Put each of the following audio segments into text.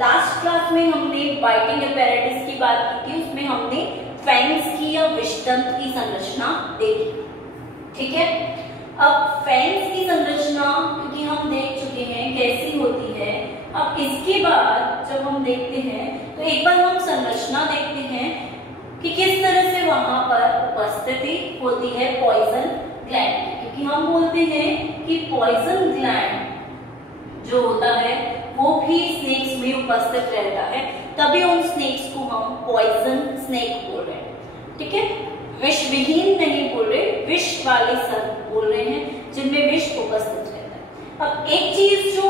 Last class में हमने biting apparatus की बात की थी, उसमें हमने फैंग्स की या विषतंत्र की संरचना देखी। ठीक है, अब फैंग्स की संरचना क्योंकि हम देख चुके हैं कैसी होती है, अब इसके बाद जब हम देखते हैं तो एक बार हम संरचना देखते हैं कि किस तरह से वहां पर उपस्थिति होती है पॉइजन ग्लैंड की, क्योंकि हम बोलते हैं कि पॉइजन ग्लैंड जो होता है वो भी स्नेक्स में उपस्थित रहता है, तभी उन स्नेक्स को हम पॉइजन स्नेक बोल रहे हैं। ठीक है, विष विहीन नहीं बोल रहे, विष वाले सर्प बोल रहे हैं जिनमें विष उपस्थित रहता है। अब एक चीज जो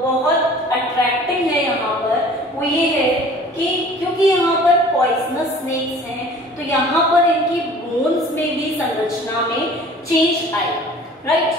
बहुत अट्रैक्टिंग है यहाँ पर वो ये है कि क्योंकि यहाँ पर पॉइजनस स्नेक्स हैं तो यहाँ पर इनकी बोन्स में भी संरचना में चेंज आएगा। राइट,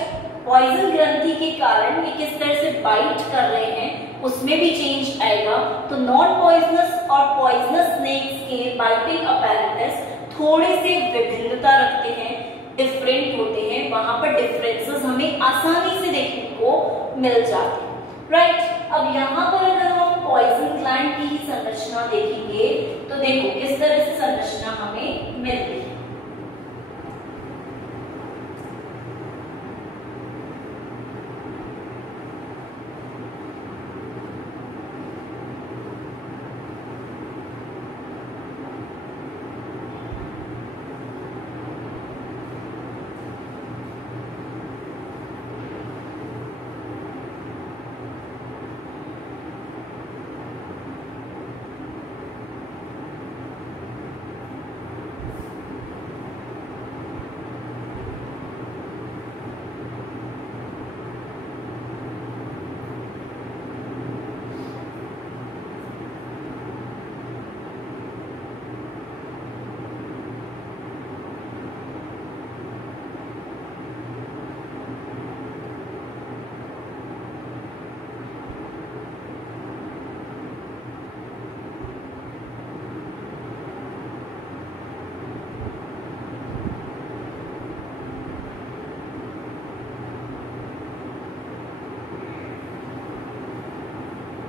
पॉइजन ग्रंथि के कारण ये किस तरह से बाइट कर रहे हैं उसमें भी चेंज आएगा। तो नॉन पॉइजनस और पॉइजनस स्नेक्स के बाइटिंग अपैरेटस थोड़े से विभिन्नता रखते हैं, डिफरेंट होते हैं, वहां पर डिफरेंसेस हमें आसानी से देखने को मिल जाते हैं। राइट, अब यहाँ पर अगर हम पॉइजन ग्लैंड की ही संरचना देखेंगे तो देखो किस तरह से संरचना हमें मिलती है।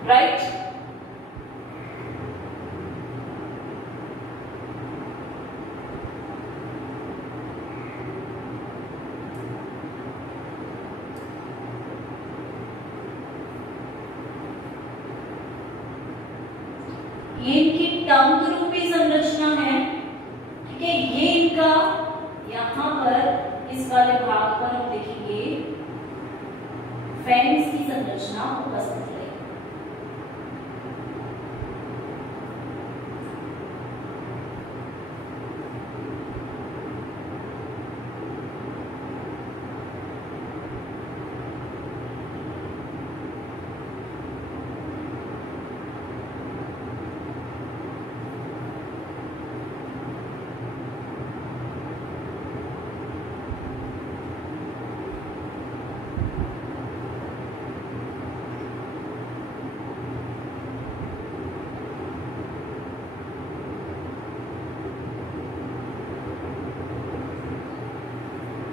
राइट, ये इनकी टंग रूपी संरचना है। ठीक है, ये इनका यहाँ पर इस वाले भाग पर हम देखेंगे फैंग्स की संरचना उपस्थित है।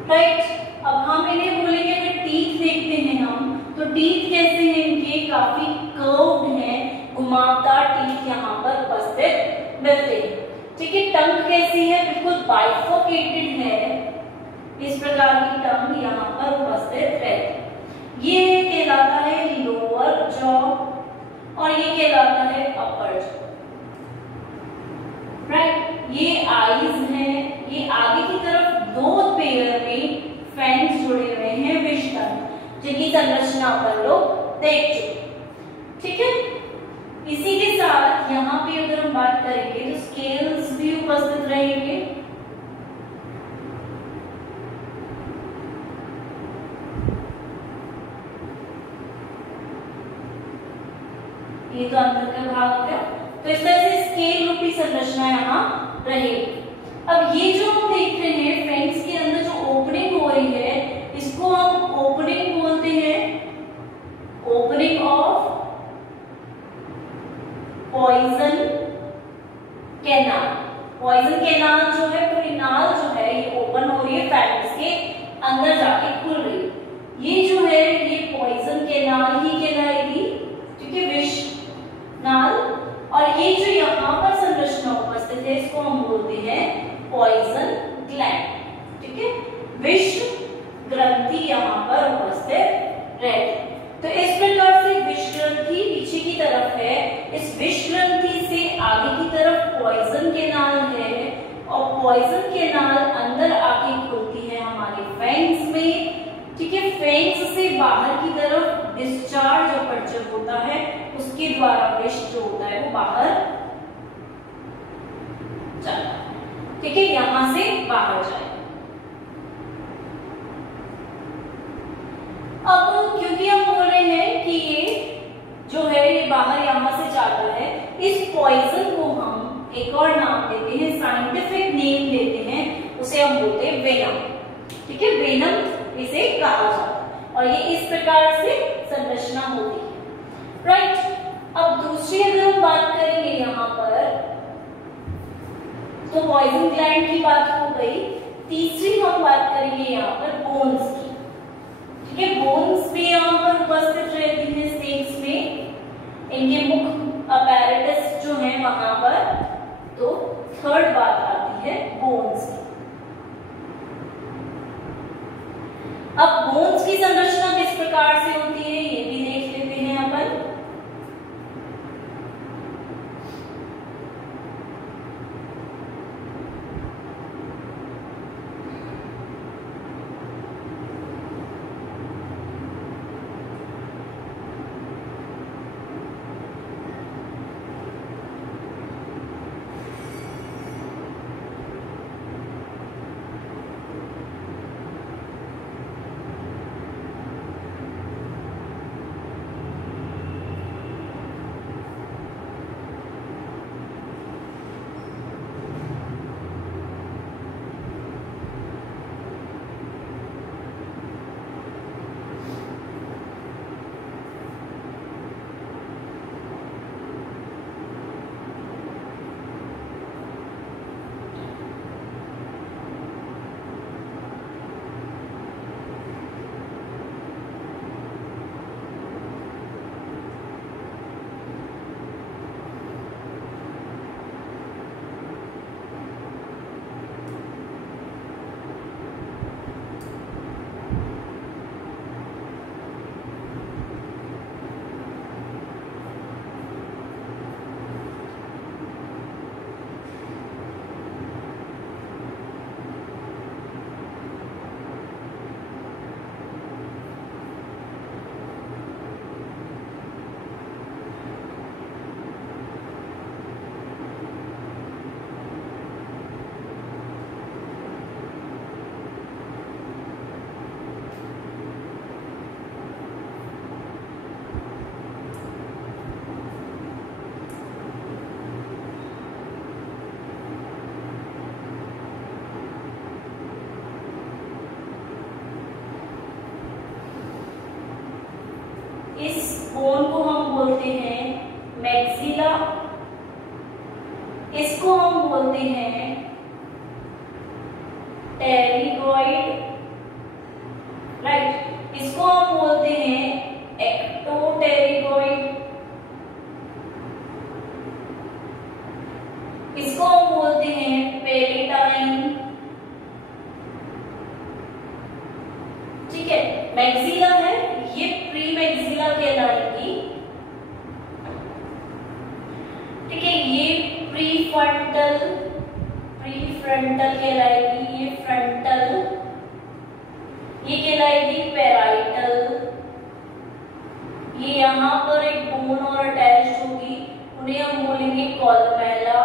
राइट, अब हम इन्हें बोलेंगे अगर टीथ देखते हैं हम तो टीथ कैसे हैं इनके, काफी कर्व्ड हैं, घुमावदार टीथ यहाँ पर उपस्थित मिलते हैं। ठीक है, टंग कैसी है, बिल्कुल बाइफोकेटेड है, इस प्रकार की टंग यहाँ पर उपस्थित रहती है। ये कहलाता है लोअर जॉ और ये कहलाता है अपर जॉ। राइट, ये आईज हैं, ये आगे की तरफ दो पेयर में फैंग्स जुड़े हुए हैं विषतंत्र, जिनकी संरचना अपन लोग देख चुके। ठीक है, इसी के साथ यहाँ पे अगर हम बात करेंगे तो स्केल्स भी उपस्थित रहेंगे। ये तो अंदर का भाग हो गया, तो इस तरह से स्केल रूपी संरचना यहाँ रहेगी। अब ये जो हम देख रहे हैं फैंग्स के अंदर जो ओपनिंग हो रही है इसको हम ओपनिंग बोलते हैं, opening of poison canal. Poison canal जो है, पूरी नाल जो है ये ओपन हो रही है, फैंग्स के अंदर जाके खुल रही है। ये जो है ये पॉइजन कैनाल ही कहलाएगी क्योंकि विष तो इस प्रकार से विष ग्रंथि पीछे की तरफ है, इस विष ग्रंथि से आगे की तरफ पॉइजन कैनाल है और पॉइजन कैनाल अंदर आके खुलती है हमारे फैंग्स में। ठीक है, फैंग्स से बाहर की तरफ डिस्चार्ज अपर्चर होता है, उसके द्वारा विष जो होता है वो बाहर जाता है। ठीक है, यहां से बाहर जाए। अब क्योंकि हम बोल रहे हैं कि ये जो है ये बाहर यहां से जाता है, इस पॉइजन को हम एक और नाम देते हैं, साइंटिफिक नेम देते हैं, उसे हम बोलते हैं वेनम। ठीक है, वेनम इसे कहा जाता है और ये इस प्रकार से संरचना होती है। राइट, अब दूसरी अगर हम बात करेंगे यहाँ पर, तो पॉइजन ग्लैंड की बात हो गई। तीसरी हम बात करेंगे यहाँ पर बोन्स की। ठीक है, बोन्स भी यहाँ पर उपस्थित रहती है स्नेक्स में, इनके मुख अपैरेटस जो है वहां पर। तो थर्ड बात आती है बोन्स की। अब बोन्स की संरचना किस प्रकार से होती है ये भी देख लेते हैं अपन। इस बोन को हम बोलते हैं मैक्सिला, इसको हम बोलते हैं टेरिगॉइड। राइट, इसको हम बोलते हैं एक्टोटेरिगॉइड, इसको हम बोलते हैं पेरिटाइन। ठीक है, मैक्सिला है, ये प्री मैक्सिला कहलाएगी। ठीक है, ये प्रीफ्रंटल कहलाएगी, ये फ्रंटल, ये कहलाएगी पेराइटल। ये यहाँ पर एक बोन और अटैच होगी, उन्हें हम बोलेंगे कॉलमेला।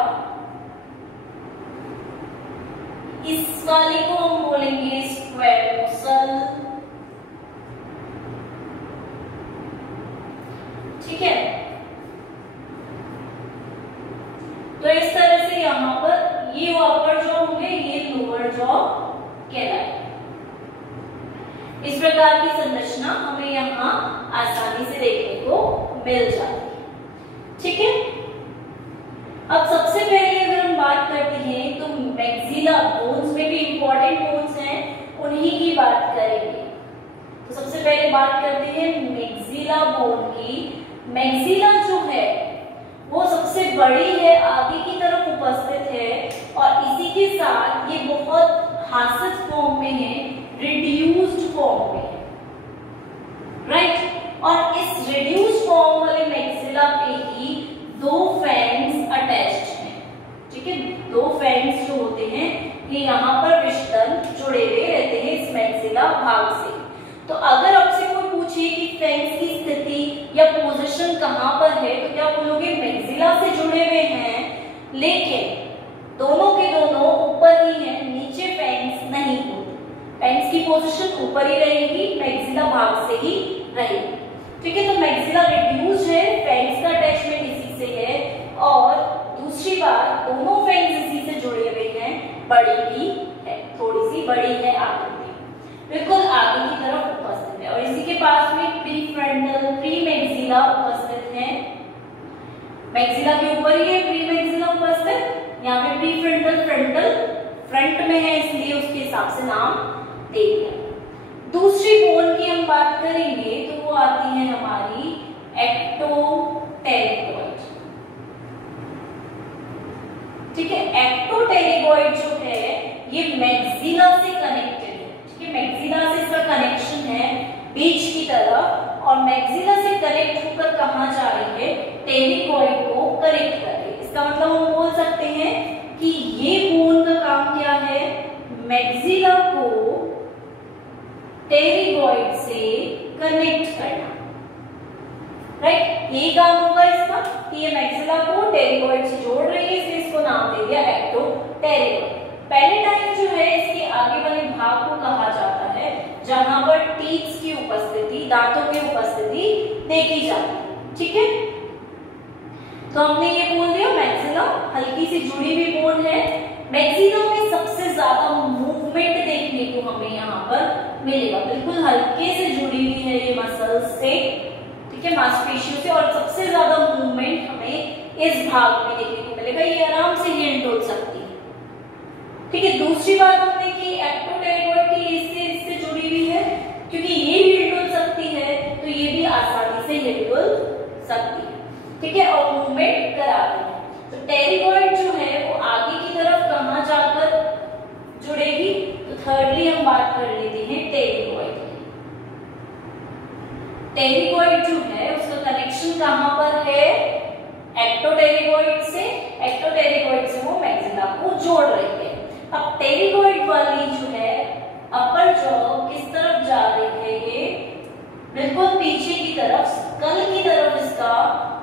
इस वाली को हम बोलेंगे स्क्वेमोसल। ठीक है, तो इस तरह से यहाँ पर ये अपर जॉ होंगे, ये लोअर जॉ कहलाएगा। इस प्रकार की संरचना हमें यहाँ आसानी से देखने को मिल जाती है। ठीक है, अब सबसे पहले अगर हम बात करते हैं तो मैक्सिला, बोन्स में भी इंपॉर्टेंट बोन्स हैं, उन्हीं की बात करेंगे। तो सबसे पहले बात करते हैं मैक्सिला बोन की। मैक्सिला जो है वो सबसे बड़ी है, आगे की तरफ उपस्थित है और इसी के साथ ये बहुत हासिल फॉर्म में है, रिड्यूस्ड फॉर्म में है। राइट, और इस रिड्यूस फॉर्म वाले मैक्सिला पे ही दो फैंग्स अटैच्ड हैं। ठीक है, दो फैंग्स जो होते हैं ये यहाँ पर विष्टन जुड़े हुए रहते हैं इस मैक्सिला भाग से। तो अगर आपसे कोई पूछे कि फैंग्स की स्थिति या पोजीशन कहाँ पर है तो क्या बोलोगे? मैक्सिला से जुड़े हुए हैं, लेकिन दोनों के दोनों ऊपर ही हैं, नीचे फैंग्स नहीं होते। फैंग्स की पोजीशन ऊपर ही रहेगी, मैक्सिला भाग से ही रहेगी। ठीक है, तो मैक्सिला रिड्यूस्ड है, फैंग्स का अटैचमेंट इसी से है, और दूसरी बात दोनों फैंग्स इसी से जुड़े हुए हैं, बड़ी भी है, थोड़ी सी बड़ी है आगे में, बिल्कुल आगे की तरफ उपस्थित है। और इसी के पास में प्रीफ्रंटल प्री मैक्सिला उपस्थित है। मैक्सिला के ऊपर ही है प्री मैक्सिला उपस्थित, यहाँ पे प्रीफ्रंटल फ्रंटल फ्रंट में है इसलिए उसके हिसाब से नाम दे दिया। दूसरी बोन की हम बात करेंगे तो वो आती है हमारी एक्टोटेरिगॉइड। ठीक है, एक्टोटेरिगॉइड जो है ये मैक्सिला से कनेक्टेड है। ठीक है, मैक्सिला से इसका कनेक्शन है बीच की तरफ, और मैक्सिला से कनेक्ट होकर कहाँ जा रही है? टेरिगॉइड को कनेक्ट कर रही है। इसका मतलब हम बोल सकते हैं कि ये बोन का काम क्या है? मैक्सिला को टेरिगॉइड से कनेक्ट करना। राइट, ये काम होगा इसका कि ये मैक्सिला को टेरिगॉइड से जोड़ रही है, इसलिए इसको नाम दे दिया एक्टोटेरिगॉइड। पहले टाइम जो है इसके आगे वाले भाग को कहा जाता है जहां पर टीथ्स की उपस्थिति, दांतों की उपस्थिति देखी जाती है। ठीक है, तो हमने ये बोल दिया मैक्सिला हल्की सी जुड़ी हुई बोन है। मैक्सिला में सबसे ज्यादा मूवमेंट देखने को हमें यहाँ पर मिलेगा, बिल्कुल हल्के से जुड़ी हुई है ये मसल्स से, ठीक है, मांसपेशियों से, और सबसे ज्यादा मूवमेंट हमें इस भाग में देखने को मिलेगा। ये आराम से हिल डुल सकती है। ठीक है, दूसरी बात हमने की एक्टोटेरिगॉइड की इससे जुड़ी हुई है, क्योंकि ये हिल डुल सकती है तो ये भी आसानी से हिल डुल सकती है। ठीक है, और मूवमेंट कराती है। तो टेरिगॉइड जो है वो आगे की तरफ कहाँ जाकर जुड़ेगी? तो थर्डली हम बात कर लेते हैं टेरिगॉइड। टेरिगॉइड जो है उसका कनेक्शन कहाँ पर है? एक्टोटेरिगॉइड से। एक्टोटेरिगॉइड से वो मैक्सिला को जोड़ रही है। अब टेरिगॉइड वाली जो है अपर जॉ किस तरफ जा रही है? ये बिल्कुल पीछे की तरफ, स्कल की तरफ इसका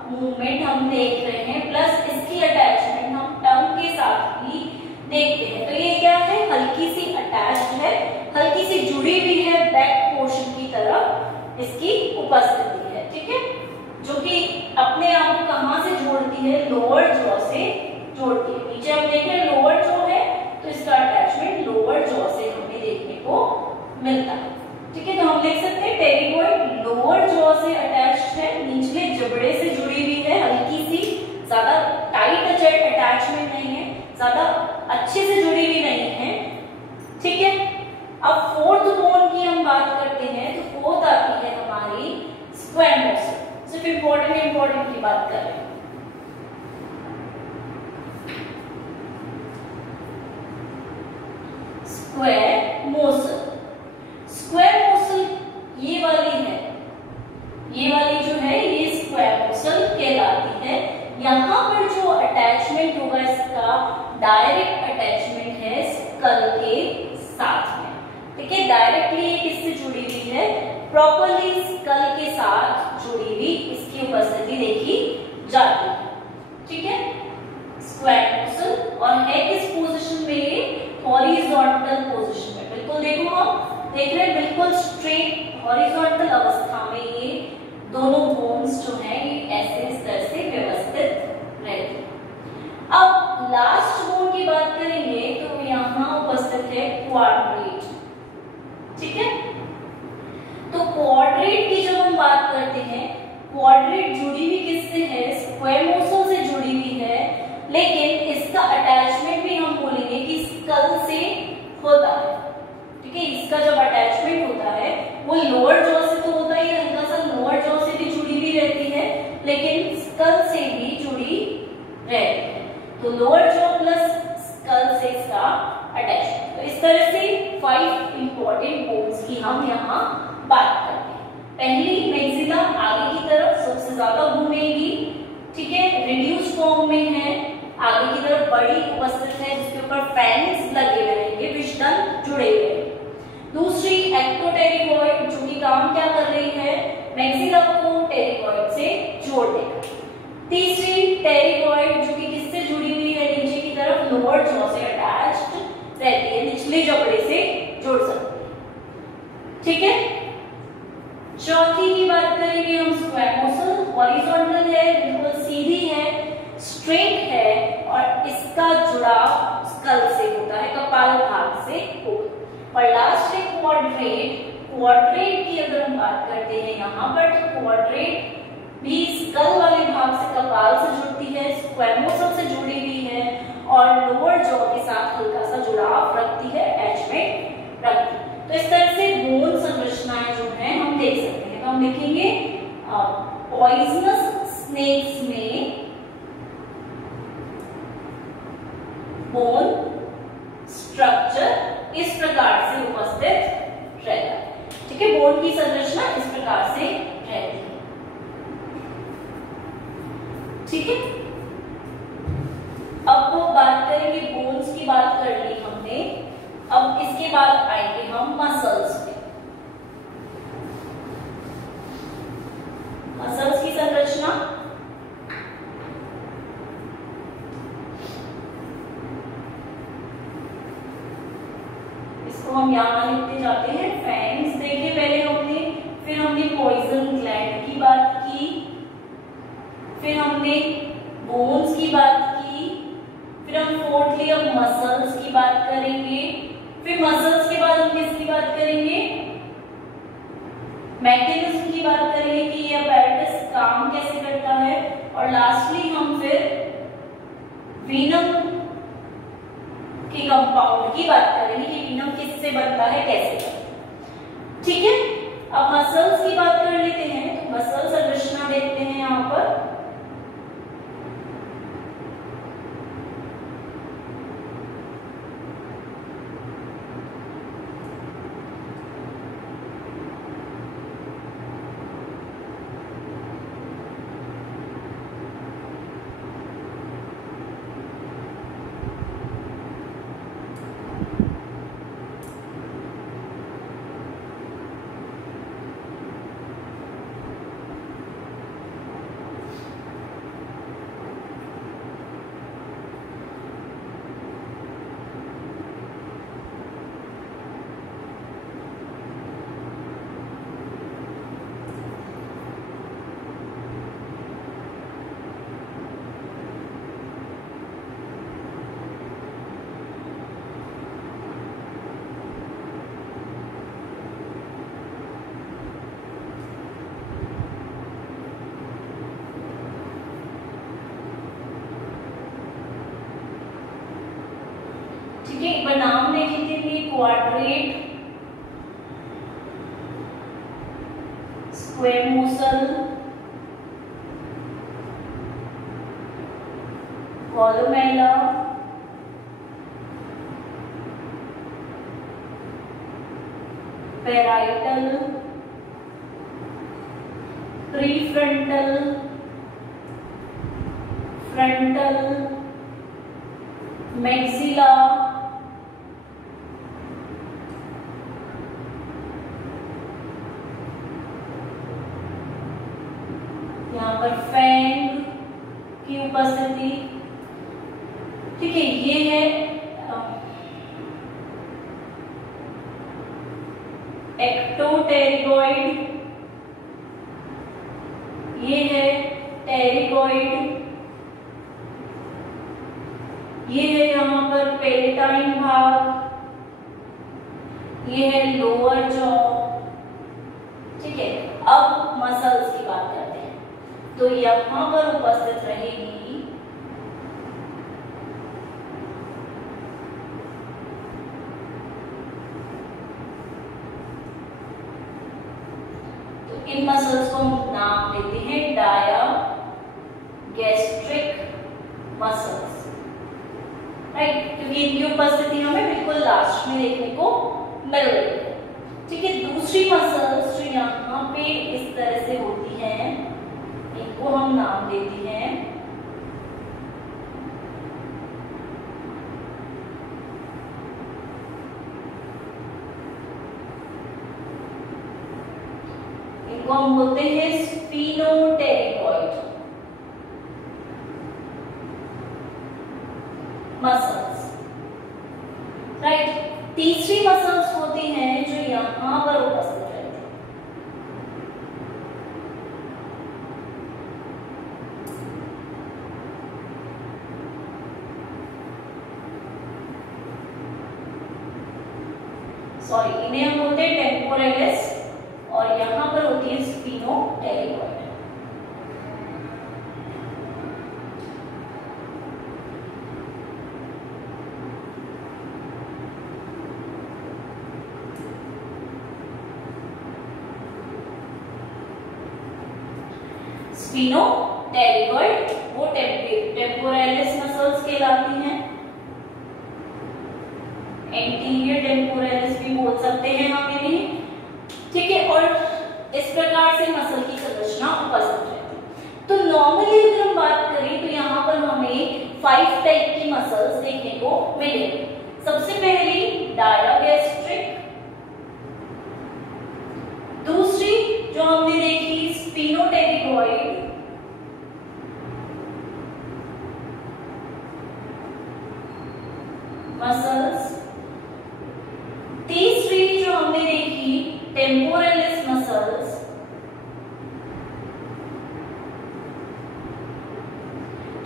मूवमेंट हम देख रहे हैं, प्लस इसकी अटैचमेंट हम टंग के साथ ही देखते हैं। तो ये क्या है? हल्की सी अटैच्ड है, हल्की सी जुड़ी हुई है बैक पोर्शन की तरफ इसकी उपस्थिति है। ठीक है, जो कि अपने आप को कहां से जोड़ती है? लोअर जॉ से जोड़ती है। नीचे हम देख रहे हैं लोअर जॉ है तो इसका अटैचमेंट लोअर जॉ से हमें देखने को मिलता है। ठीक है, तो हम लिख सकते हैं टेरिगॉइड लोअर जॉ से अटैच्ड है, निचले जबड़े से जुड़ी हुई है, हल्की सी, ज्यादा टाइट अटैचमेंट नहीं है, ज्यादा अच्छे से जुड़ी हुई नहीं है। ठीक है, अब फोर्थ बोन की हम बात करते हैं तो फोर्थ आती है हमारी स्क्वैमोसम। सिर्फ इंपॉर्टेंट की बात कर रहे हैं। स्क्वैमोसम, स्क्वैमोसम ये वाली है, ये वाली जो है ये स्क्वैमोसम कहलाती है। यहाँ पर जो अटैचमेंट होगा इसका डायरेक्ट अटैचमेंट है स्कल के साथ में। ठीक है, डायरेक्टली ये किससे जुड़ी हुई है? प्रॉपरली स्कल के साथ जुड़ी हुई इसकी उपस्थिति देखी जाती है। ठीक है, स्क्वैमोसम, और है किस पोजीशन में? हॉरिजॉन्टल पोजीशन में। बिल्कुल देखो, हम देख रहे हैं बिल्कुल स्ट्रेट हॉरिजॉन्टल अवस्था में ये दोनों बोन्स जो हैं ये ऐसे इस तरह से व्यवस्थित रहते हैं। अब लास्ट बोन की बात करेंगे तो यहाँ उपस्थित है क्वाड्रेट। ठीक है, तो क्वाड्रेट की जब हम बात करते हैं, क्वाड्रेट जुड़ी हुई किससे है? स्क्वैमोसम से जुड़ी हुई है, लेकिन इसका अटैचमेंट भी हम बोलेंगे कि स्कल से होता है। ठीक है, इसका जब अटैचमेंट होता है वो लोअर जॉ से तो होता ही, हल्का सा लोअर जॉ से भी जुड़ी हुई रहती है, लेकिन स्कल से भी जुड़ी रहती है। तो लोअर जॉ प्लस स्कल से इसका अटैचमेंट। तो इस तरह से 5 इंपॉर्टेंट बोन्स की हम यहाँ बात करते हैं। पहली मैक्सिला से जोड़ देगा। तीसरी टेरिगॉइड जो कि किससे जुड़ी हुई है, नीचे की तरफ लोअर जॉ से अटैच्ड रहती है, निचले जबड़े से जुड़ सकती है। ठीक है। चौथी की बात करेंगे हम स्क्वैमोसल, हॉरिजॉन्टल है, बिल्कुल सीधी है, स्ट्रेट है और इसका जुड़ाव स्कल से होता है, कपाल भाग से होगा। और लास्ट है क्वाड्रेट। क्वाड्रेट की अगर हम बात करते हैं यहाँ पर, तो क्वाड्रेट भी स्कल वाले भाग से कपाल से जुड़ती है, स्क्वैमोसल से जुड़ी हुई है और लोअर जॉ के साथ हल्का सा जुड़ाव रखती है, एज में रखती है। तो इस तरह से बोन संरचनाएं जो हैं हम देख सकते हैं। तो हम लिखेंगे पॉइजनस स्नेक्स में बोन स्ट्रक्चर इस प्रकार से उपस्थित रहता है। ठीक है, बोन की संरचना इस प्रकार से रहती है। ठीक है, अब वो बात करेंगे, बोन्स की बात कर ली हमने, अब इसके बाद आएंगे हम मसल्स पे। मसल्स की संरचना, इसको हम यहां लिखते जाते हैं। फैंग्स देखे पहले हमने, फिर हमने पॉइजन ग्लैंड की बात की, फिर हमने बोन्स की बात की, फिर हम फोर्थली अब मसल्स की बात करेंगे, फिर मसल्स के बाद हम किसकी बात करेंगे, मैकेनिज्म की बात करेंगे कि ये apparatus काम कैसे करता है, और लास्टली हम फिर वीनम के कंपाउंड की बात करेंगे कि वीनम किससे बनता है, कैसे बनता है। ठीक है, अब मसल्स की बात कर लेते हैं। तो मसल संरचना देखते हैं यहाँ पर। ठीक है, एक बार नाम देख लीजिए, quadrate, squamosal, columella, parietal, prefrontal, frontal, maxilla, यहाँ पर फैंग की उपस्थिति। ठीक है, ये है एक्टोटेरिगॉइड, ये है टेरिगॉइड, ये है यहाँ पर पेलेटाइन भाग, ये है लोअर जॉ। ठीक है, अब मसल्स की बात करते हैं। तो यहाँ पर उपस्थित रहेगी इन मसल्स को हम नाम देते हैं डायागैस्ट्रिक मसल्स, राइट, क्योंकि इनकी उपस्थिति हमें बिल्कुल लास्ट में देखने को मिल रही है। ठीक है, दूसरी मसल्स जो यहाँ पे इस तरह से होती हैं, इनको हम नाम देते हैं हम बोलते हैं स्फीनोटेरिक सॉरी इन्हें हम बोलते हैं टेम्पोरलिस और यहाँ पर होती है स्फीनोटेरिगॉइड। स्फीनोटेरिगॉइड वो टेम्पोरलिस मसल्स कहलाती हैं, एंटीरियर टेम्पोरलिस भी बोल सकते हैं हम इन्हें, ठीक है। और इस प्रकार से मसल की संरचना उपस्थित रहती है। तो नॉर्मली अगर हम बात करें तो यहाँ पर हमें 5 टाइप की मसल्स देखने को मिलेंगी। सबसे पहली डायागैस्ट्रिक, दूसरी जो हमने देखी स्फीनोटेरिगॉइड, मसल्स, तीसरी जो हमने देखी टेम्पोरलिस मसल्स,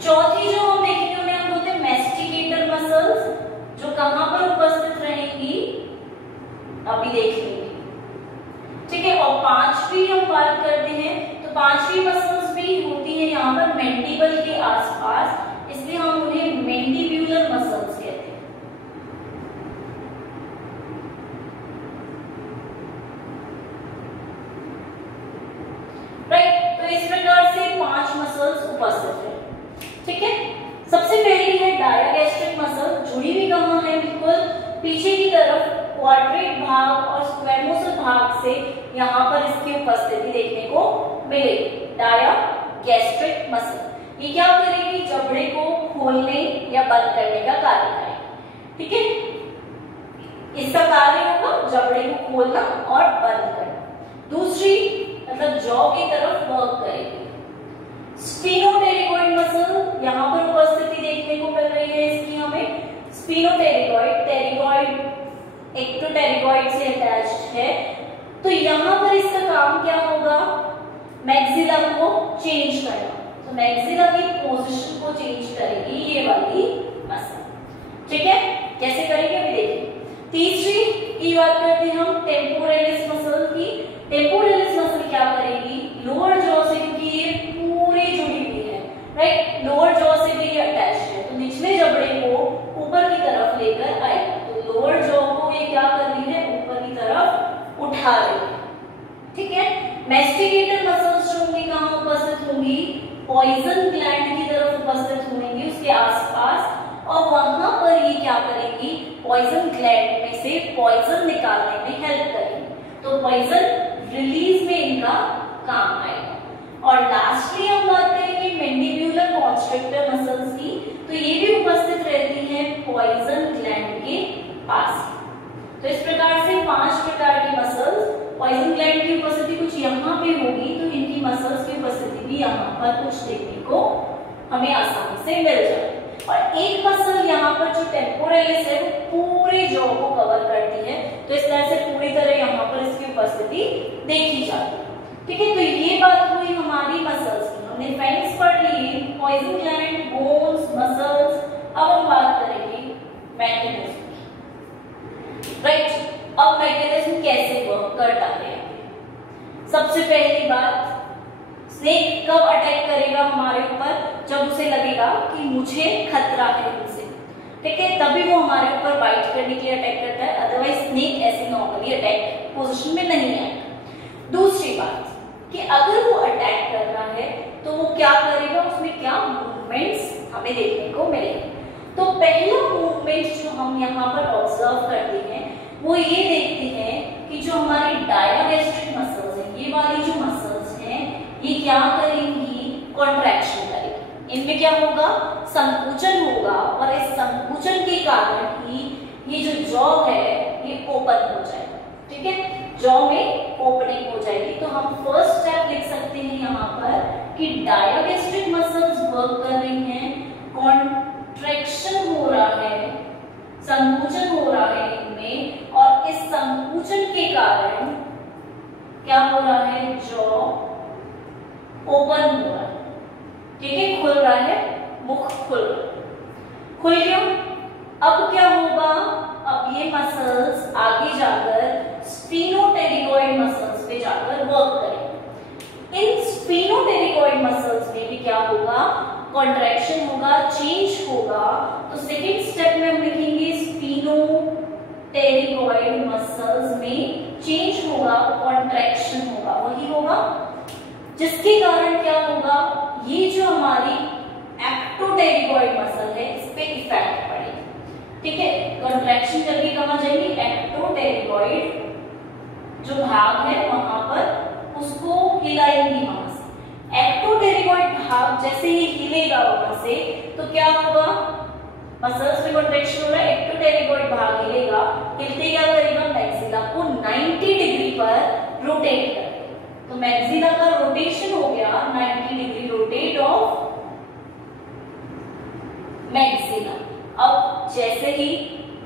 चौथी जो हम देखेंगे उन्हें हम बोलते हैं मैस्टिकेटर मसल्स, जो कहां पर उपस्थित रहेंगी अभी देख लेंगे, ठीक है। और पांचवी हम बात करते हैं तो पांचवी मसल्स भी होती है यहाँ पर मैंडिबल के आसपास, इसलिए हम उन्हें मैंडिब्यूलर मसल्स कहते हैं। राइट, तो इस प्रकार से 5 मसल्स उपस्थित है, ठीक है। सबसे पहली है डायागैस्ट्रिक मसल, जुड़ी हुई कहां है, बिल्कुल पीछे की तरफ क्वाड्रेट भाग और स्क्वैमोसल भाग से यहाँ पर इसकी उपस्थिति देखने को मिलेगी। डायागैस्ट्रिक मसल ये क्या करेगी, जबड़े को खोलने या बंद करने का कार्य करेगी, ठीक है। इसका कार्य होगा जबड़े को खोलना और बंद करना। दूसरी मतलब जॉ की तरफ वर्क करेगी। स्फीनोटेरिगॉइड मसल यहाँ पर उपस्थिति देखने को मिल रही है इसकी हमें। स्फीनोटेरिगॉइड, टेरिगॉइड एक्टोटेरिगॉइड से अटैच्ड है, तो यहाँ पर इसका काम क्या होगा, मैक्सिला को चेंज करना। तो मैक्सिला की पोजीशन को चेंज करेगी ये वाली मसल, ठीक है। कैसे करेंगे अभी देखिए। तीसरी की बात करते हैं हम टेम्पोरलिस मसल की। टेम्पोरलिस मसल क्या करेगी, लोअर जॉ से, क्योंकि ये पूरी जुड़ी हुई है, राइट, लोअर जॉ से भी ये अटैच्ड है, तो निचले जबड़े को ऊपर की तरफ लेकर आएगा। तो लोअर जॉ को ये क्या कर रही है, ऊपर की तरफ उठा रही है, ठीक है। मैस्टिकेटर मसल्स जो होंगी कहाँ उपस्थित होंगी, पॉइजन ग्लैंड की तरफ उपस्थित होंगी, उसके आसपास, और वहां पर ये क्या करेंगी, पॉइजन ग्लैंड में से पॉइजन निकालने में हेल्प करेंगी, तो पॉइजन रिलीज में इनका काम आएगा। और लास्टली हम बात करेंगे मैंडिब्यूलर कॉन्स्ट्रिक्टर मसल्स की, तो ये भी उपस्थित रहती है पॉइजन ग्लैंड के पास। तो इस प्रकार से 5 प्रकार की मसल्स, पॉइजन ग्लैंड की उपस्थिति कुछ यहाँ पे होगी, तो इनकी मसल्स की उपस्थिति भी यहाँ पर कुछ देखने को हमें आसानी से मिल जाएगी। और एक मसल यहाँ पर जो टेम्पोरलिस है वो पूरे जॉ को कवर करती है, तो इस तरह से पूरी तरह यहाँ पर इसकी उपस्थिति देखी जाती है, ठीक है। तो ये बात हुई हमारी मसल्स की, हमने फैंक्स पढ़ ली, पॉइजन ग्लैंड, बोन्स, मसल्स। अब हम बात करेंगे मैकेनिज्म की, राइट। अब मैकेनिज्म कैसे वर्क करता है। सबसे पहली बात, स्नेक कब अटैक करेगा हमारे ऊपर, जब उसे लगेगा कि मुझे खतरा है उनसे, ठीक है, तभी वो हमारे ऊपर बाइट करने के लिए अटैक करता है, अदरवाइज स्नेक ऐसे नॉर्मली अटैक पोजीशन में नहीं आएगा। दूसरी बात कि अगर वो अटैक कर रहा है तो वो क्या करेगा, उसमें क्या मूवमेंट्स हमें देखने को मिलेंगे। तो पहला मूवमेंट जो हम यहाँ पर ऑब्जर्व करते हैं वो ये देखते हैं कि जो हमारी डायागैस्ट्रिक मसल्स है, ये वाली जो मसल्स हैं, ये क्या करेंगी, कॉन्ट्रैक्शन करेंगी। इनमें क्या होगा, संकुचन होगा, और इस संकुचन के कारण ही ये जो जॉ है ये ओपन हो जाएगा, ठीक है, जॉ में ओपनिंग हो जाएगी। तो हम फर्स्ट स्टेप लिख सकते हैं यहाँ पर कि डायागैस्ट्रिक मसल्स वर्क कर रही हैं, कॉन्ट्रैक्शन हो रहा है, संकुचन हो रहा है इनमें, और इस संकुचन के कारण क्या हो रहा है, जॉ ओपन हो रहा है, ठीक है, खुल रहा है, मुख खुल रहा है, खुल गया। अब क्या होगा, अब ये मसल्स आगे जाकर स्फीनोटेरिगोइड मसल्स पे जाकर वर्क करेंगे। इन स्फीनोटेरिगोइड मसल्स में भी क्या होगा, कॉन्ट्रैक्शन होगा, चेंज होगा। तो सेकेंड स्टेप में हम लिखेंगे स्फीनोटेरिगोइड मसल्स में चेंज होगा, कॉन्ट्रैक्शन होगा, वही होगा जिसके कारण क्या होगा, ये जो हमारी एक्टोटेरिगोइड मसल है इस पे इफेक्ट पड़ेगा। ठीक है, कॉन्ट्रैक्शन करके कहां जाएंगे, एक्टोटेरिगोइड जो भाग है वहां पर उसको हिलाएंगी वहां से। एक्टोटेरिगोइड भाग जैसे ही हिलेगा वहां से तो क्या होगा, मसल्स में कॉन्ट्रैक्शन हो रहा है, एक्टोटेरिगोइड भाग हिलेगा, हिलते क्या करेगा, मैक्सिला को 90 डिग्री पर रोटेट करेगा। तो मैक्सिला का रोटेशन हो गया 90 डिग्री, रोटेट ऑफ मैक्सिला। अब जैसे ही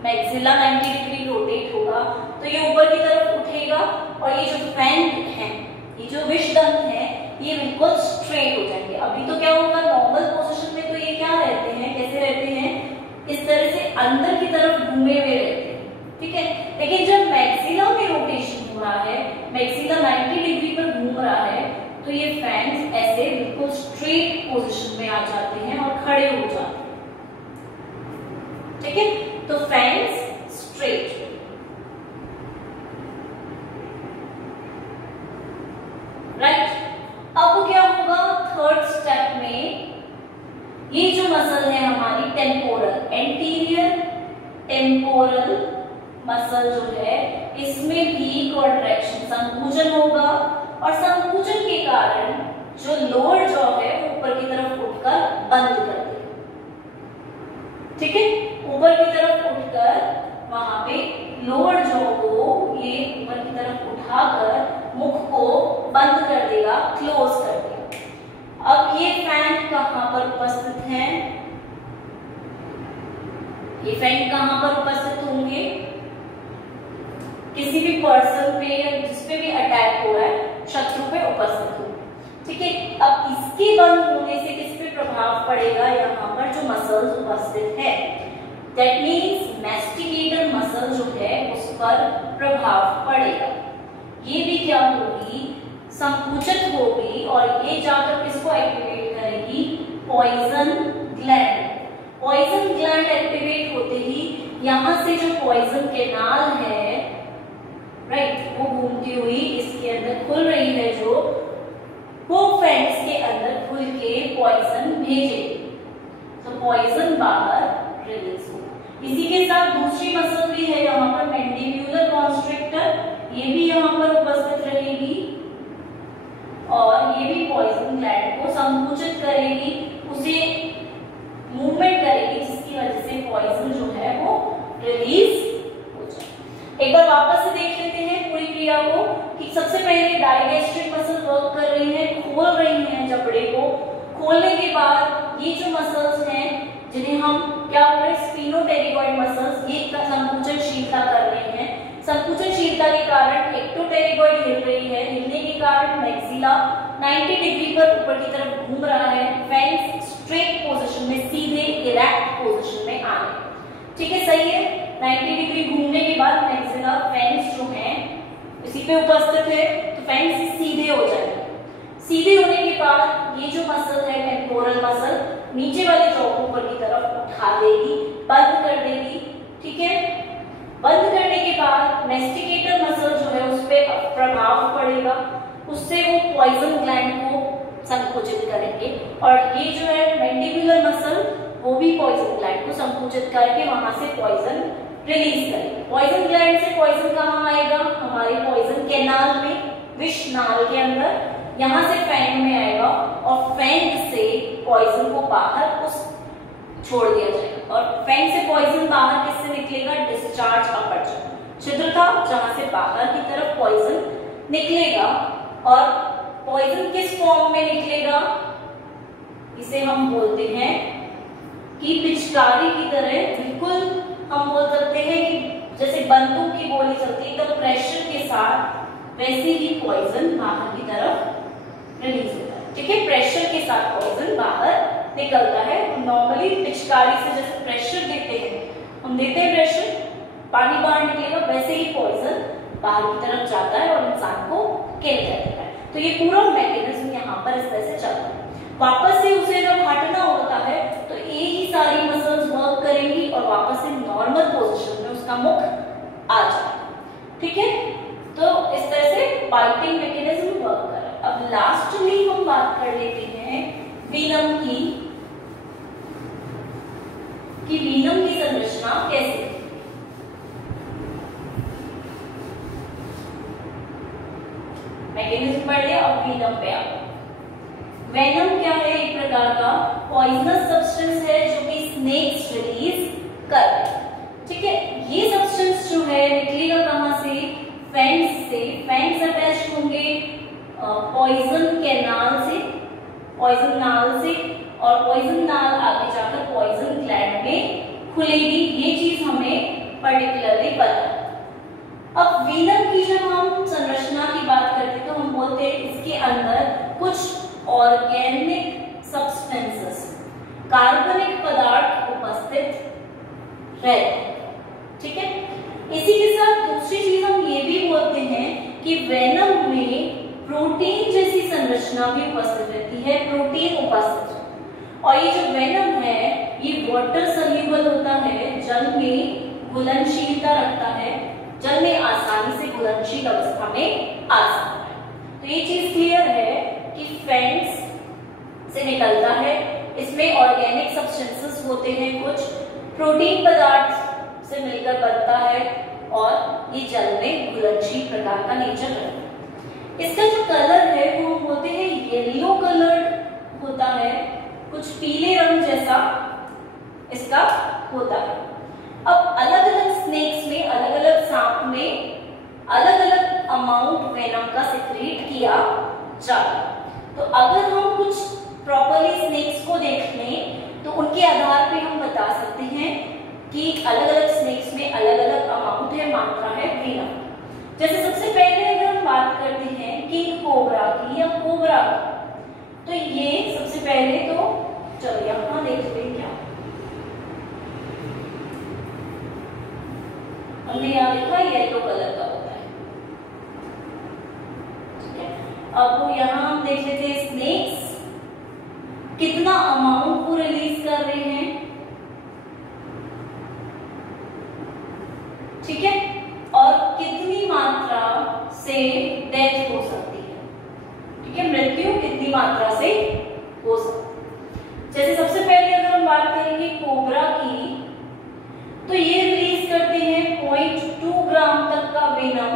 मैक्सिला 90 डिग्री रोटेट होगा तो ये ऊपर की तरफ उठेगा और ये जो फैंग है, ये जो विषदंत है, ये बिल्कुल स्ट्रेट हो जाएंगे। अभी तो क्या होगा, नॉर्मल पोजीशन में तो ये क्या रहते हैं, कैसे रहते हैं, इस तरह से अंदर की तरफ घूमे हुए रहते हैं। ठीक है, लेकिन जब मैक्सिला में रोटेशन हो रहा है, मैक्सिला 90 डिग्री पर घूम रहा है, तो ये फैंग्स ऐसे बिल्कुल स्ट्रेट पोजीशन में आ जाते हैं और खड़े हो जाते हैं। ठीक है, तो फैंग्स स्ट्रेट। राइट, अब क्या होगा, थर्ड स्टेप में ये जो मसल है हमारी टेम्पोरल, एंटीरियर टेम्पोरल मसल जो है, इसमें भी कॉन्ट्रैक्शन, संकुचन होगा और संकुचन के कारण जो लोअर जॉ है वो ऊपर की तरफ उठकर बंद कर देगा। ठीक है, ऊपर की तरफ उठकर वहां पे लोअर जॉ को ये ऊपर की तरफ उठाकर मुख को बंद कर देगा, क्लोज कर देगा। अब ये फैंग कहां पर उपस्थित हैं, ये फैंग कहां पर उपस्थित होंगे, किसी भी पर्सन पे या जिस पे भी अटैक हो रहा है शत्रु पे उपस्थित हो। ठीक है, अब इसके बंद होने से किस पे प्रभाव पड़ेगा, यहाँ पर जो मसल्स उपस्थित है, दैट मीन्स मैस्टिकेटर मसल जो है उस पर प्रभाव पड़ेगा। ये भी क्या होगी, संकुचित होगी और ये जाकर किसको एक्टिवेट करेगी, poison gland. Poison gland activate होते ही यहां से जो पॉइजन कैनाल है, राइट, वो घूमती हुई इसके अंदर खुल रही है, जो वो फैंग्स के अंदर खुल के पॉइजन भेजेगी, तो पॉइजन बाहर रिलीज होगा। इसी के साथ दूसरी मसल भी है यहाँ पर, मैंडिब्यूलर कॉन्स्ट्रिक्टर, ये भी यहाँ पर उपस्थित रहेगी और ये भी पॉइजन ग्लैंड को संकुचित करेगी, उसे मूवमेंट करेगी, जिसकी वजह से पॉइजन जो है वो रिलीज हो जाए। एक बार वापस से देख लेते हैं पूरी क्रिया को कि सबसे पहले डायगेस्ट्रिक मसल वर्क कर रही है, खोल रही है जबड़े को। खोलने के बाद ये जो मसल्स हैं जिन्हें हम क्या बोल रहे हैं, स्फीनोटेरिगोइड मसल्स, ये संकुचनशीलता कर रहे हैं। संकुचनशीलता के कारण एक्टोटेरिगोइड हिल रही है, हिलने के कारण मैक्सिला 90 डिग्री पर ऊपर की तरफ घूम रहा है, फैंग्स स्ट्रेट पोजीशन में, सीधे इरेक्ट पोजीशन में आ रहे। ठीक है, सही है। 90 डिग्री घूमने के बाद मैक्सिला, फैंग्स जो हैं इसी पे उपस्थित है, तो फैंग्स सीधे हो जाएंगे। सीधे होने के बाद ये जो मसल है टेम्पोरल मसल, नीचे वाले जॉ को ऊपर की तरफ उठा देगी, बंद कर देगी। ठीक है, बंद करने के बाद मैस्टिकेटर मसल जो है उस पर प्रभाव पड़ेगा, उससे वो पॉइजन ग्लैंड को संकुचित करेंगे और ये जो है मैंडिबुलर मसल, वो भी पॉइजन ग्लैंड को संकुचित करके वहां से पॉइजन रिलीज करेंगे। पॉइजन ग्लैंड से पॉइजन कहाँ आएगा, हमारे पॉइजन कैनाल में, विष नाल के अंदर, यहाँ से फैंग में आएगा और फैंग से पॉइजन को बाहर उस छोड़ दिया जाएगा। और फैंग से पॉइजन बाहर किससे निकलेगा, डिस्चार्ज अपर्चर, छिद्र था जहां से बाहर की तरफ पॉइजन निकलेगा। और पॉइजन किस फॉर्म में निकलेगा, इसे हम बोलते हैं कि पिचकारी की तरह, बिल्कुल हम बोल सकते हैं कि जैसे बंदूक की गोली चलती है तो प्रेशर के साथ, वैसे ही पॉइजन बाहर की तरफ रिलीज होता है। ठीक है, प्रेशर के साथ पॉइजन बाहर निकलता है। नॉर्मली पिचकारी से जैसे प्रेशर देते हैं, हम देते हैं प्रेशर, पानी बाहर निकलेगा वैसे ही पॉइजन बाहर की तरफ जाता है और इंसान को किल कर देता है। तो ये पूरा मैकेनिज्म यहाँ पर इस तरह से चलता है। वापस से उसे जब हटना होता है तो एक ही सारी मसल्स वर्क करेंगी और वापस से नॉर्मल पोजीशन में उसका मुख आ जाएगा। ठीक है, तो इस तरह से बाइटिंग मैकेनिज्म वर्क कर रहा है। अब लास्टली हम बात कर लेते हैं वीनम की, कि वीनम की संरचना कैसे। मैकेनिज्म पढ़ लिया, अब वीनम पे आओ। वेनम क्या है? एक प्रकार का पॉइजनस सब्सटेंस है जो कि स्नेक्स रिलीज करते हैं। ठीक है, ये सब्सटेंस जो है निकलेगा कहां से? फैंग्स से। फैंग्स अटैच होंगे पॉइजन कैनाल से, पॉइजन नाल से, और पॉइजन नाल आगे जाकर पॉइजन ग्लैंड में खुलेगी। ये चीज हमें पर्टिकुलरली पता है। अब वीनम की जब हम संरचना की बात करते हैं तो हम बोलते हैं इसके अंदर कुछ ऑर्गेनिक सब्सटेंसेस, कार्बनिक पदार्थ उपस्थित रहते हैं। ठीक है, इसी के साथ दूसरी चीज हम ये भी बोलते हैं कि वेनम में प्रोटीन जैसी संरचना भी उपस्थित रहती है, प्रोटीन उपस्थित। और ये जो वेनम है ये वाटर सल्यूबल होता है, जल में घुलनशीलता रखता है, जल में आसानी से घुलनशील अवस्था में आ सकता है। तो ये चीज क्लियर है कि फैंग्स से निकलता है, इसमें ऑर्गेनिक सब्सटेंसेस होते हैं, कुछ प्रोटीन पदार्थ से मिलकर बनता है और ये जल में घुलनशील प्रकार का नेचर रखता है। इसका जो कलर है वो हम बोलते हैं येलो कलर्ड होता है, कुछ पीले रंग जैसा इसका होता है। अब अलग अलग स्नेक्स में, अलग अलग सांप में अलग अलग अमाउंट वेनम का सिक्रीट किया जाता है। तो अगर हम कुछ प्रॉपर्ली स्नेक्स को देख लें तो उनके आधार पे हम बता सकते हैं कि अलग अलग स्नेक्स में अलग अलग अमाउंट है, मात्रा है वेनम। जैसे सबसे पहले अगर हम बात करते हैं किंग कोबरा की या कोबरा की, तो ये सबसे पहले तो चलो यहां देखते हैं क्या हमने यहाँ देखा येलो कलर का होता है। ठीक है, अब यहाँ हम देख लेते हैं स्नेक्स कितना अमाउंट को रिलीज कर रहे हैं। ठीक है, और कितनी मात्रा से डेथ हो सकती है। ठीक है, मृत्यु कितनी मात्रा से हो सकती है। जैसे सबसे पहले अगर हम बात करेंगे कोबरा की, तो ये रिलीज करते हैं 0.2 ग्राम तक का वेनम।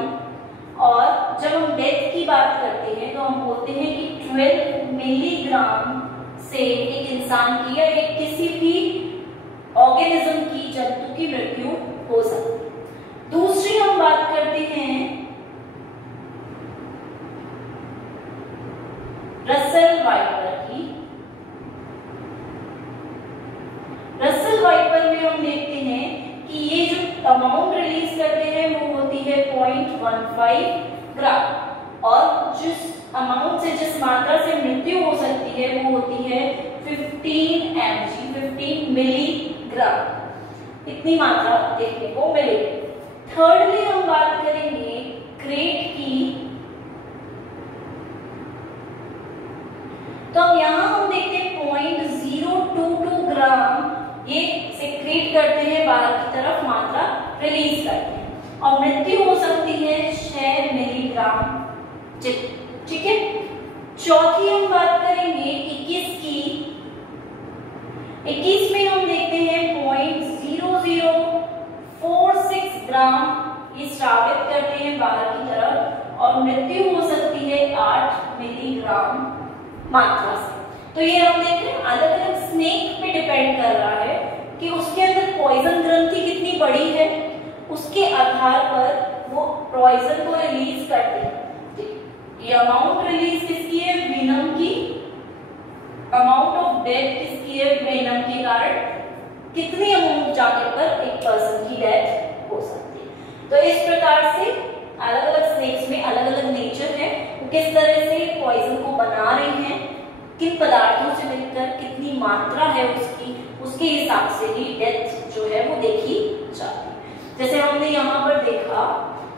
और जब हम डेथ की बात करते हैं तो हम बोलते हैं कि 12 मिलीग्राम से एक इंसान की या एक किसी भी ऑर्गेनिज्म की, जंतु की मृत्यु हो सकती है। दूसरी हम बात करते हैं रसेल वाइपर की। रसेल वाइपर में हम देखते हैं कि ये जो अमाउंट रिलीज करते हैं वो होती है 0.15 ग्राम, और जिस अमाउंट से, जिस मात्रा से मृत्यु हो सकती है वो होती है 15 mg, 15 मिलीग्राम। इतनी मात्रा देखने को मिलेगी। थर्डली हम बात करेंगे क्रेट की, तो अब यहां हम देखते हैं 0.022 ग्राम ये सिक्रीट करते हैं, बाहर की तरफ मात्रा रिलीज करते हैं, और मृत्यु हो सकती है 6 मिलीग्राम। ठीक है, चौथी हम बात करेंगे 21 की। 21 में हम देखते हैं 0.0046 ग्राम ये स्रावित करते हैं बाहर की तरफ, और मृत्यु हो सकती है 8 मिलीग्राम मात्रा से। तो ये हम देख रहे हैं अलग अलग स्नेक पे डिपेंड कर रहा है कि उसके अंदर पॉइजन ग्रंथि कितनी बड़ी है, उसके आधार पर वो पॉइजन को रिलीज करते हैं। ये अमाउंट रिलीज किसकी है? वेनम की। अमाउंट ऑफ डेथ किसकी है? वेनम के कारण कितनी अमाउंट जाने पर एक पर्सन की डेथ हो सकती है। तो इस प्रकार से अलग अलग स्नेक्स में अलग अलग नेचर है, किस तरह से पॉइजन को बना रहे हैं, किन पदार्थों से मिलकर कितनी मात्रा है उसकी, उसके हिसाब से ही डेथ जो है वो देखी जाती है। जैसे हमने यहाँ पर देखा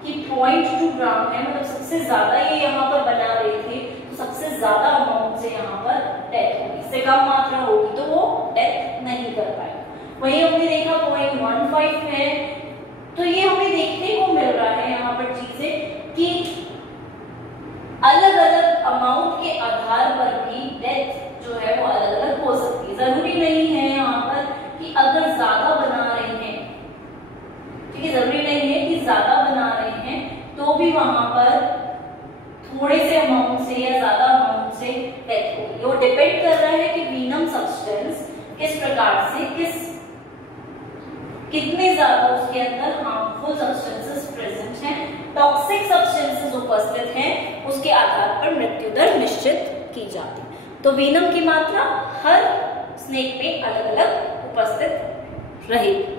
कि 0.2 ग्राम है, मतलब सबसे ज्यादा ये यहाँ पर बना रहे थे, तो सबसे ज्यादा अमाउंट से यहाँ पर डेथ होगी। इससे कम मात्रा होगी तो वो डेथ नहीं कर पाएगा। वही हमने देखा 0.15 है, तो ये हमें देखने को मिल रहा है यहाँ पर चीजें कि अलग अलग अमाउंट के आधार पर भी डेथ जो है वो अलग अलग हो सकती है। जरूरी नहीं है यहाँ पर कि अगर ज्यादा बना रहे हैं, ठीक है, जरूरी नहीं है कि ज्यादा बना रहे हैं तो भी वहां पर थोड़े से अमाउंट से या ज्यादा अमाउंट से डेथ होगी। वो डिपेंड कर रहा है कि वीनम सब्सटेंस किस प्रकार से कितने ज्यादा उसके अंदर हार्मफुल सब्सटेंसेस प्रेजेंट हैं, टॉक्सिक सब्सटेंसेस उपस्थित हैं, उसके आधार पर मृत्यु दर निश्चित की जाती है। तो वीनम की मात्रा हर स्नेक में अलग अलग उपस्थित रहेगी।